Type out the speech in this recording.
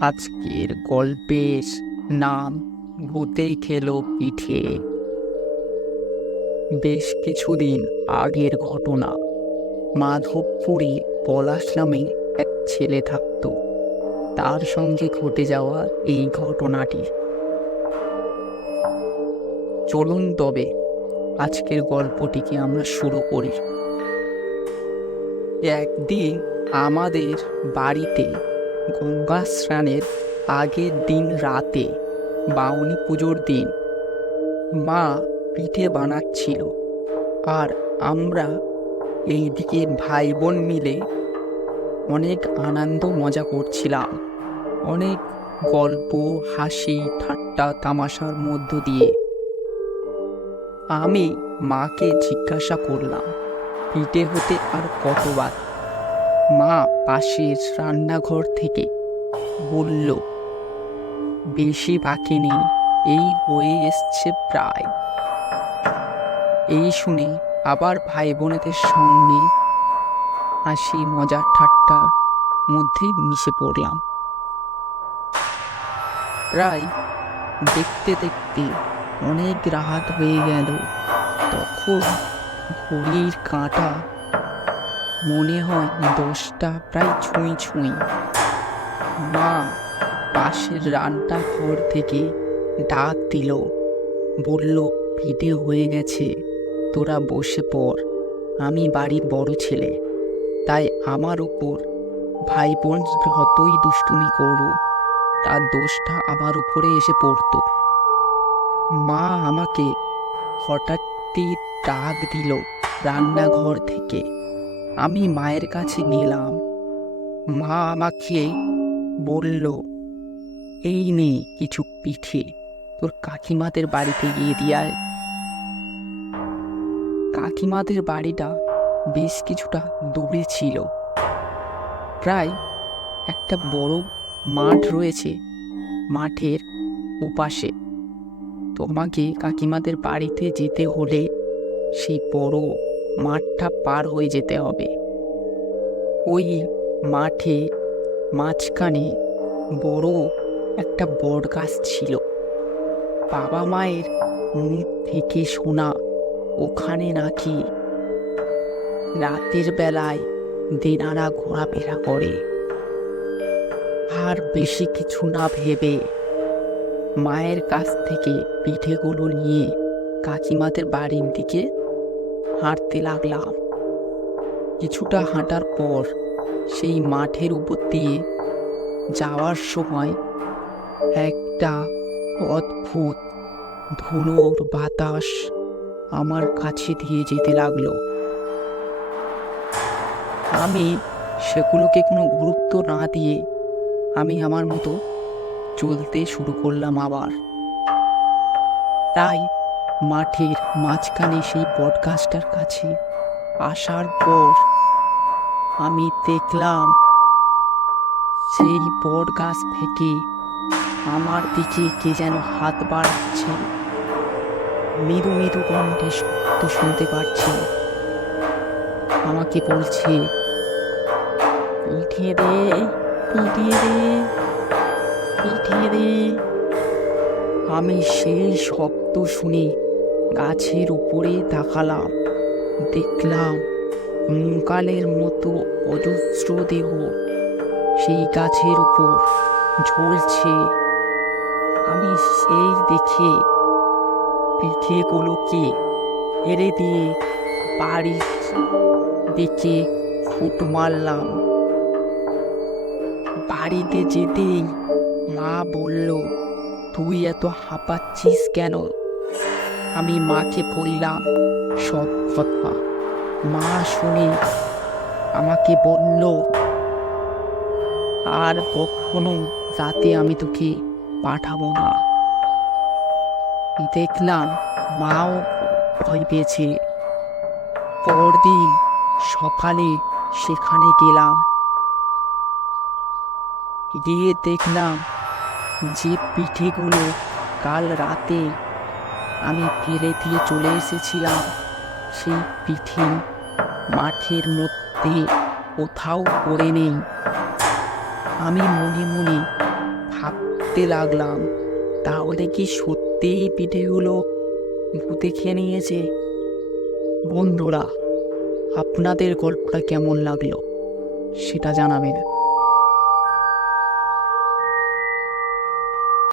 আজকের গল্পের নাম ভূতে খেলো পিঠে। বেশ কিছুদিন আগের ঘটনা। মাধবপুরে পলাশ নামে এক ছেলে থাকত। তার সঙ্গে ঘটে যাওয়া এই ঘটনাটি। চলুন তবে আজকের গল্পটিকে আমরা শুরু করি। একদিন আমাদের বাড়িতে গঙ্গা স্নানের আগের দিন রাতে, বাউনি পুজোর দিন, মা পিঠে বানাচ্ছিল আর আমরা এইদিকে ভাই বোন মিলে অনেক আনন্দ মজা করছিলাম। অনেক গল্প, হাসি, ঠাট্টা, তামাশার মধ্য দিয়ে আমি মাকে জিজ্ঞাসা করলাম, পিঠে হতে আর কতবার? মা পাশের রান্নাঘর থেকে বলল, বেশি বাকি নেই, এই হয়ে এসছে প্রায়। এই শুনে আবার ভাই বোনেদের সঙ্গে হাসি, মজা, ঠাট্টার মধ্যে মিশে পড়লাম। প্রায় দেখতে দেখতে অনেক রাত হয়ে গেল। তখন ঘড়ির কাঁটা মনে হয় 10টা প্রায় ছুঁই ছুঁই। মা পাশের রান্নাঘর থেকে ডাক দিল, বলল, পিঠে হয়ে গেছে, তোরা বসে পড়। আমি বাড়ির বড় ছেলে, তাই আমার উপর ভাই বোন যতই দুষ্টুমি করুক, তার দোষটা আমার উপরে এসে পড়তো। মা আমাকে হঠাৎই ডাক দিল রান্নাঘর থেকে। আমি মায়ের কাছে গেলাম। মা আমাকে বলল, এই নে কিছু পিঠে, তোর কাকিমাদের বাড়িতে গিয়ে দিয়ে আয়। কাকিমাদের বাড়িটা বেশ কিছুটা দূরে ছিল। প্রায় একটা বড় মাঠ রয়েছে, মাঠের ওপাশে। তোমাকে কাকিমাদের বাড়িতে যেতে হলে সেই বড় মাঠটা পার হয়ে যেতে হবে। ওই মাঠে মাঝখানে বড় একটা বট গাছ ছিল। বাবা মায়ের মুখ থেকে শোনা, ওখানে নাকি রাতের বেলায় দেনারা ঘোরাফেরা করে। আর বেশি কিছু না ভেবে মায়ের কাছ থেকে পিঠেগুলো নিয়ে কাকিমাদের বাড়ির দিকে হাঁটতে লাগলাম। কিছুটা হাঁটার পর সেই মাঠের উপর দিয়ে যাওয়ার সময় একটা অদ্ভুত ধুলোর বাতাস আমার কাছে দিয়ে যেতে লাগলো। আমি সেগুলোকে কোনো গুরুত্ব না দিয়ে আমি আমার মতো চলতে শুরু করলাম আবার। তাই মাঠের মাঝখানে সেই বটগাছটার কাছে আসার পর আমি দেখলাম সেই বটগাছ থেকে আমার দিকে কে যেন হাত বাড়াচ্ছে। মৃদু মৃদু কণ্ঠে শব্দ শুনতে পারছি। আমাকে বলছে, পিঠে দে, পিঠে দে, পিঠে দে। আমি সেই শব্দ শুনে গাছের উপরে তাকালাম। দেখলাম কঙ্কালের মতো অজস্র দেহ সেই গাছের উপর ঝুলছে। আমি সেই দেখে পিঠেগুলোকে ফেলে দিয়ে বাড়ির দিকে ছুট মারলাম। বাড়িতে যেতেই মা বলল, তুই এত হাঁপাচ্ছিস কেন? আমি মাকে বললাম সব কথা। মা শুনে আমাকে বলল, আর কখনো রাতে আমি তোকে পাঠাবো না। দেখলাম মাও ভয় পেয়েছে। পরদিন সকালে সেখানে গেলাম। গিয়ে দেখলাম যে পিঠেগুলো কাল রাতে আমি ফেলে দিয়ে চলে এসেছিলাম, সেই পিঠে মাঠের মধ্যে কোথাও পড়ে নেই। আমি মনে মনে ভাবতে লাগলাম, তাহলে কি সত্যিই পিঠেগুলো ভূতে খেয়ে নিয়েছে? বন্ধুরা, আপনাদের গল্পটা কেমন লাগলো সেটা জানাবেন।